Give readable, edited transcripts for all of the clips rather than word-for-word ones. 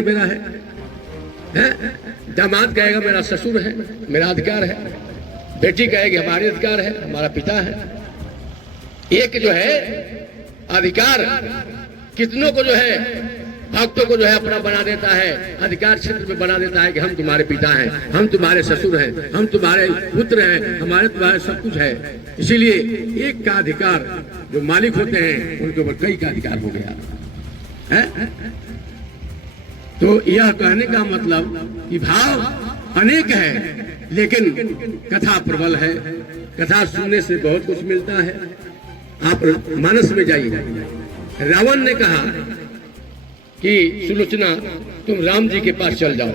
मेरा है? दामाद कहेगा मेरा ससुर है, मेरा अधिकार है। बेटी कहेगी हमारे अधिकार है, हमारा पिता है। एक जो है अधिकार कितनों को जो है भक्तों को जो है अपना बना देता है, अधिकार क्षेत्र में बना देता है कि हम तुम्हारे पिता हैं, हम तुम्हारे ससुर हैं, हम तुम्हारे पुत्र हैं, हमारे तुम्हारे सब कुछ है। इसीलिए एक का अधिकार जो मालिक होते हैं उनके ऊपर कई का अधिकार हो गया है। तो यह कहने का मतलब कि भाव अनेक है लेकिन कथा प्रबल है। कथा सुनने से बहुत कुछ मिलता है। आप मानस में जाइए। रावण ने कहा कि सुलोचना तुम राम जी के पास चल जाओ,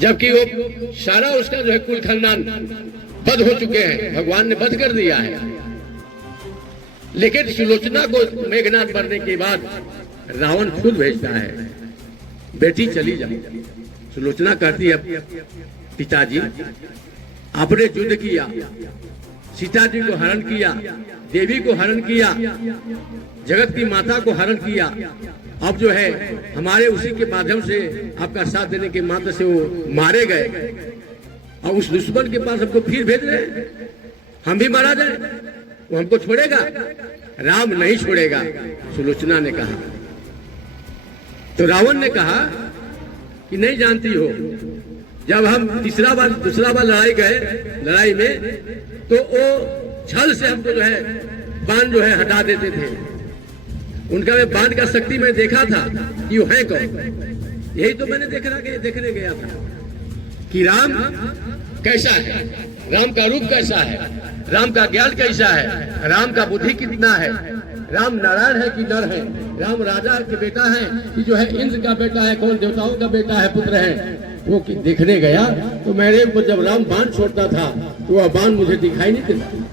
जबकि वो सारा उसका जो है कुल खानदान बध हो चुके हैं, भगवान ने बध कर दिया है। लेकिन सुलोचना को मेघनाथ मरने के बाद रावण खुद भेजता है, बेटी चली जाओ। सुलोचना कहती है पिताजी आपने युद्ध किया, सीता जी को हरण किया, देवी को हरण किया, जगत की माता को हरण किया। अब जो है हमारे उसी के माध्यम से आपका साथ देने के माध्यम से वो मारे गए और उस दुश्मन के पास हमको फिर भेज रहे हैं, हम भी मारा जाए, वो हमको छोड़ेगा? राम नहीं छोड़ेगा, सुलोचना ने कहा। तो रावण ने कहा कि नहीं जानती हो, जब हम दूसरा बार लड़ाई गए, लड़ाई में तो वो छल से हमको जो है बाण जो है हटा देते थे। उनका मैं बाण का शक्ति मैं देखा था कि वो है कौन। यही तो मैंने देखने गया था कि राम कैसा है, राम का रूप कैसा है, राम का ज्ञान कैसा है, राम का बुद्धि कितना है, राम नारायण है कि नर है, राम राजा के बेटा है कि जो है इंद्र का बेटा है, कौन देवताओं का बेटा है, पुत्र है। वो देखने गया तो मेरे ऊपर जब राम बाण छोड़ता था तो वह बाण मुझे दिखाई नहीं देता,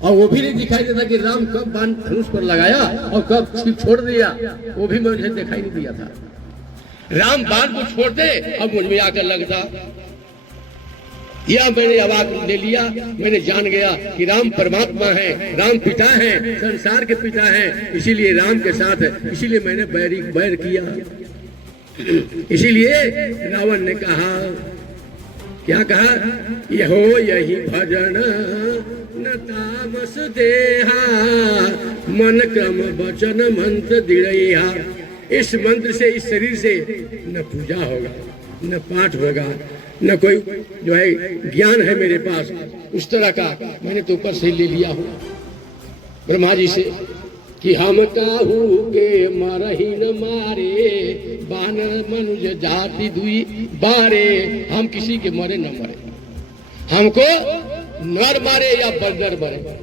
और वो भी नहीं दिखाई देता कि राम कब बाण धनुष पर लगाया और कब छोड़ दिया, वो भी मुझे दिखाई नहीं दिया था। राम बाण को छोड़ते अब मुझ में आकर लगता। यह मैंने आवाज ले लिया, मैंने जान गया कि राम परमात्मा है, राम पिता है, संसार के पिता है। इसीलिए राम के साथ, इसीलिए मैंने बैर किया। इसीलिए रावण ने कहा, क्या कहा, यहो यही भजन न तामस देहा, मन क्रम वचन मंत्र दृढ़ा। इस मंत्र से, इस शरीर से न पूजा होगा, न पाठ होगा, न कोई जो है ज्ञान है मेरे पास उस तरह का। मैंने तो ऊपर से ले लिया हूँ ब्रह्मा जी से कि हम काहू के मरही न मारे, बानर मनुज जाति दुई बारे। हम किसी के मरे न मरे, हमको नर मारे या बंदर मरे,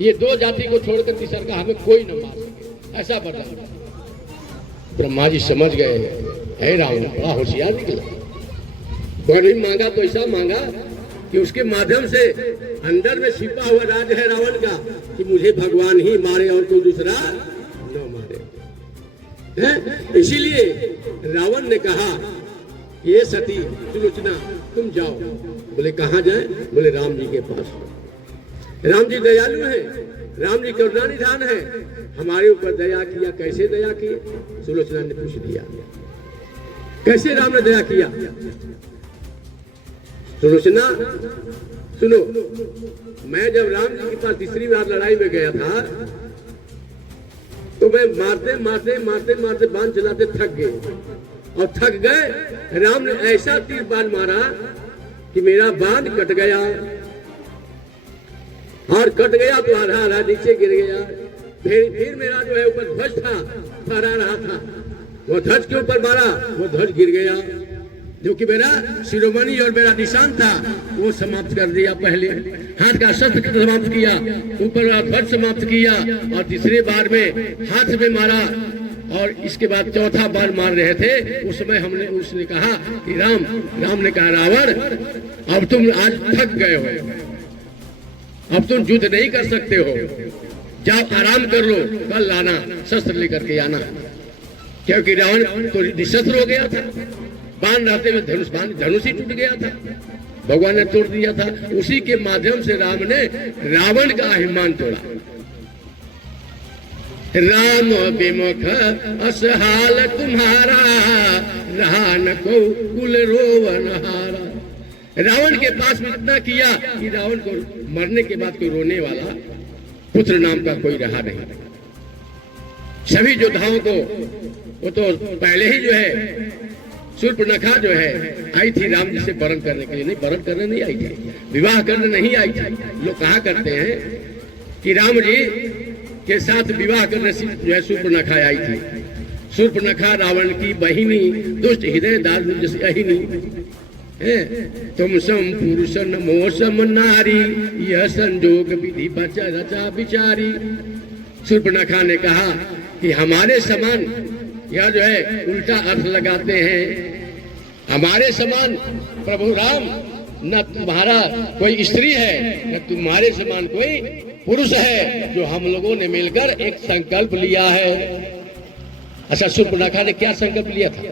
ये दो जाति को छोड़कर तीसर का हमें कोई न मार सके, ऐसा बता। ब्रह्मा जी समझ गए, है रावण बड़ा होशियार निकला। बड़ी मांगा तो ऐसा मांगा कि उसके माध्यम से अंदर में छिपा हुआ राज है रावण का कि मुझे भगवान ही मारे और कोई दूसरा न मारे। इसीलिए रावण ने कहा ये सती सुलोचना तुम जाओ। बोले कहाँ जाए? बोले राम जी के पास। राम जी दयालु है, राम जी करुणा निधान है, हमारे ऊपर दया किया। कैसे दया किए? सुलोचना ने पूछ दिया, कैसे राम ने दया किया? सुलोचना सुनो, मैं जब राम जी के पास तीसरी बार लड़ाई में गया था तो मैं मारते बाण चलाते थक गए, और थक गए राम ने ऐसा तीर बाण मारा कि मेरा बाण कट गया, और कट गया तो आधा नीचे गिर गया। फिर मेरा जो है ऊपर ध्वज था, फहरा रहा था, वो ध्वज के ऊपर मारा, वो ध्वज गिर गया, जो कि मेरा शिरोमणि और मेरा निशान था वो समाप्त कर दिया। पहले हाथ का शस्त्र समाप्त किया, ऊपर का ध्वज समाप्त किया, और तीसरे बार में हाथ में मारा, और इसके बाद चौथा बार मार रहे थे। उस समय उसने कहा कि राम ने कहा रावण अब तुम आज थक गए हो, अब तुम युद्ध नहीं कर सकते हो, जाओ आराम कर लो, कल आना शस्त्र लेकर के आना। क्योंकि रावण तो निशस्त्र हो गया था, बाण रहते हुए धनुष ही टूट गया था, भगवान ने तोड़ दिया था। उसी के माध्यम से राम ने रावण का अभिमान तोड़ा। राम विमुख असहाल तुम्हारा, रहा न को कुल रोवन हारा। रावण के पास में इतना किया कि रावण को मरने के बाद कोई रोने वाला पुत्र नाम का कोई रहा नहीं। सभी योद्धाओं को वो तो पहले ही जो है शूर्पणखा जो है आई थी राम जी से वरण करने के लिए, नहीं वरण करने नहीं आई थी, विवाह करने नहीं आई थी। लोग कहा करते हैं कि राम जी के साथ विवाह करने से जो है शूर्पणखा आई थी। शूर्पणखा रावण की बहिनी, दुष्ट हृदय दारुण जैसी अहिनी। तुम सम पुरुष नमो सम नारी, यह संजोग विधि बचा रचा विचारी। शूर्पणखा ने कहा कि हमारे समान, यह जो है उल्टा अर्थ लगाते हैं, हमारे समान प्रभु राम न तुम्हारा कोई स्त्री है न तुम्हारे समान कोई पुरुष है, जो हम लोगों ने मिलकर एक संकल्प लिया है। अच्छा, शूर्पणखा ने क्या संकल्प लिया था?